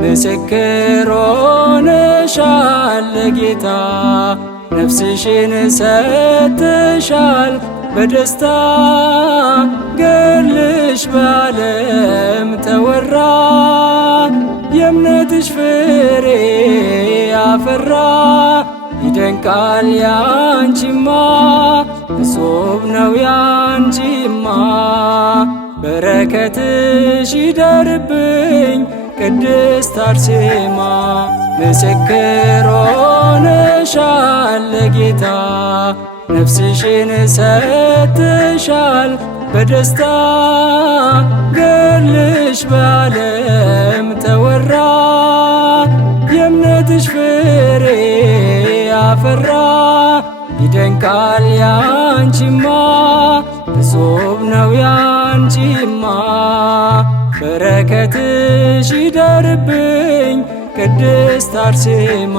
ምስክር ሆነሻል ለጌታ ነፍስሽን ሰጥተሻል በደስታ ገድልሽ በዓለም ተወራ የእምነትሽ ፍሬ አፈራ ይደንቃል ያንቺማ እጹብ ነው ያንቺማ በረከትሽ ይደርብኝ ቅድስት አርሴማ ምስክር ሆነሻል ለጌታ ነፍስሽን ሰጥተሻል በደስታ ገድልሽ በዓለም ተወራ የእምነትሽ ፍሬ አፈራ ይደንቃል ያንቺማ እጹብ ነው ያንቺማ በረከትሽ ይደርብኝ ቅድስት አርሴማ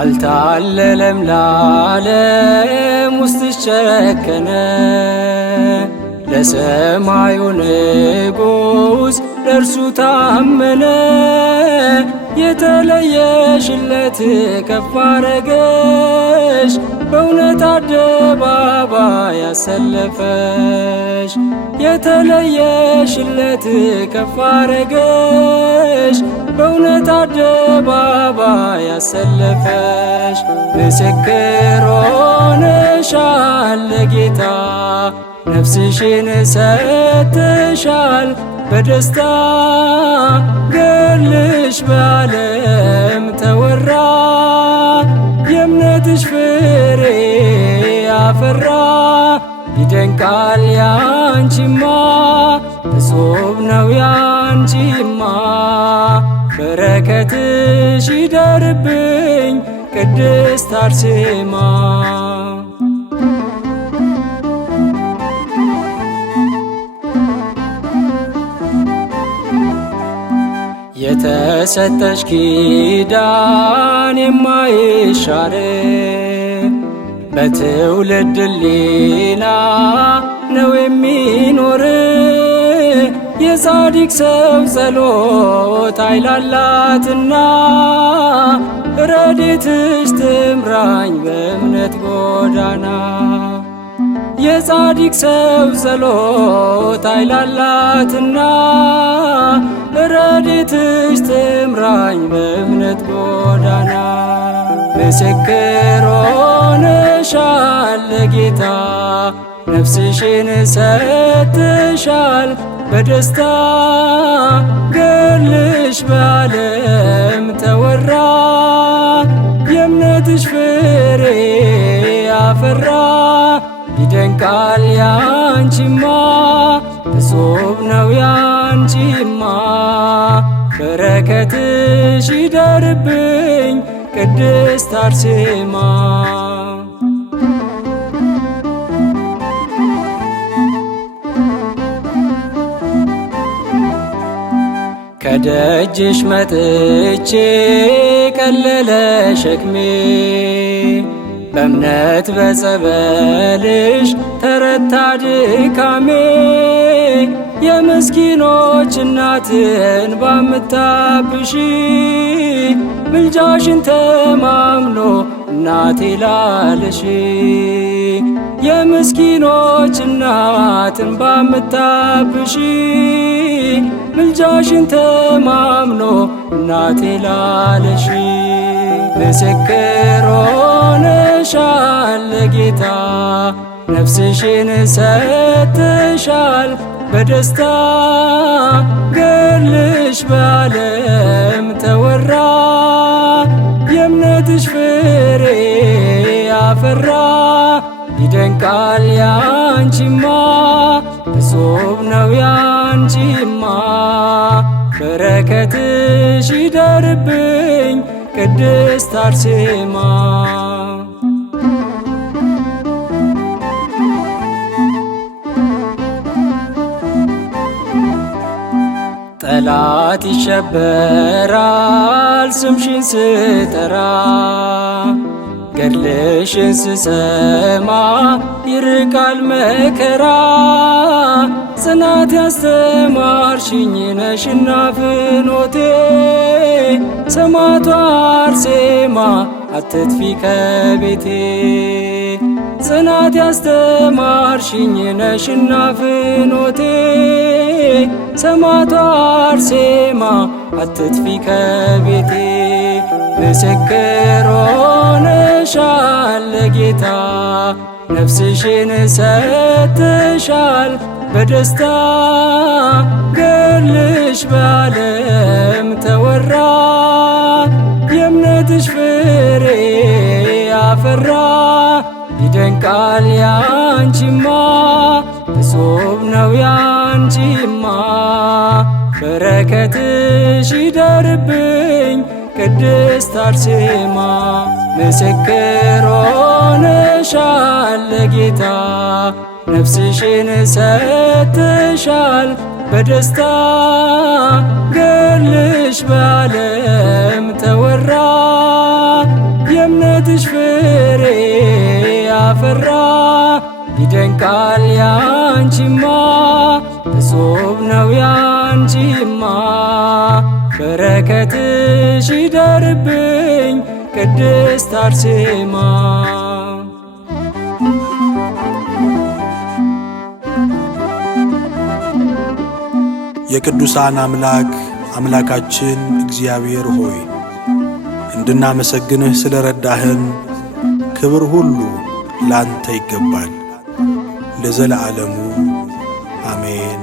አልታለለም ለዓለም ውስጥሽ ጨከነ ለሰማዩ ንጉሥ ለእርሱ ታመነ የተለየሽለት ከፍ አረገሽ በእውነት አደባባይ ያሰለፈሽ የተለየሽለት ከፍ አረገሽ በእውነት አደባባይ ያሰለፈሽ ምስክር ሆነሻል ለጌታ ነፍስሽን ሰጥተሻል በደስታ ገድልሽ በዓለም ተወራ የእምነትሽ ፍሬ አፈራ ይደንቃል ያንቺማ እጹብ ነው ያንቺማ በረከትሽ ይደርብኝ ቅድስት አርሴማ የተሰጠሽ ኪዳን የማይሻር በትውልድ ሕሊና ነው የሚኖር የጻድቅ ሰው ጸሎት ኃይል አላትና ረድኤትሽ ትምራኝ በእምነት ጎዳና የጻድቅ ሰው ጸሎት ኃይል አላትና ረድኤትሽ ትምራኝ በእምነት ጎዳና ምስክር ሆነሻል ለጌታ ነፍስሽን ሰጥተሻል በደስታ ገድልሽ በዓለም ተወራ የእምነትሽ ፍሬ አፈራ ይደንቃል ያንቺማ እጹብ ነው ያንቺማ በረከትሽ ይደርብኝ ቅድስት አርሴማ ከደጅሽ መጥቼ ቀለለ ሸክሜ በእምነት በጸበልሽ ተረታ ድካሜ የምስኪኖች እናትን ባምታብሺ ምልጃሽን ተማምኖ እናቴ ላለሽ የምስኪኖች እናትን ባምታብሺ ምልጃሽን ተማምኖ እናቴ ላለሽ ምስክር ሆነሻል ለጌታ ነፍስሽን ሰጥተሻል በደስታ ገድልሽ በዓለም ተወራ የእምነትሽ ፍሬ አፈራ ይደንቃል ያንቺማ እጹብ ነው ያንቺማ በረከትሽ ይደርብኝ ቅድስት አርሴማ። ጠላት ይሸበራል ስምሽን ስጠራ ገድልሽን ስሰማ ይርቃል መከራ ጽናት ያስተማርሽኝ ነሽና ፍኖቴ ሰማዕቷ አርሴማ አትጥፊ ከቤቴ ጽናት ያስተማርሽኝ ነሽና ፍኖቴ ሰማዕቷ አርሴማ አትጥፊ ከቤቴ ምስክር ሆነሻል ለጌታ ነፍስሽን ሰጥተሻል በደስታ ገድልሽ በዓለም ተወራ የእምነትሽ ፍሬ አፈራ ይደንቃል ያንቺማ እጹብ ነው ያንቺማ በረከትሽ ይደርብኝ ቅድስት አርሴማ ምስክር ሆነሻል ለጌታ ነፍስሽን ሰጥተሻል በደስታ ገድልሽ በዓለም ተወራ የእምነትሽ ፍሬ አፈራ ይደንቃል ያንቺማ እጹብ ነው ያንቺማ በረከትሽ ይደርብኝ ቅድስት አርሴማ። የቅዱሳን አምላክ አምላካችን እግዚአብሔር ሆይ እንድናመሰግንህ ስለረዳህን ክብር ሁሉ ላንተ ይገባል ለዘለዓለሙ አሜን።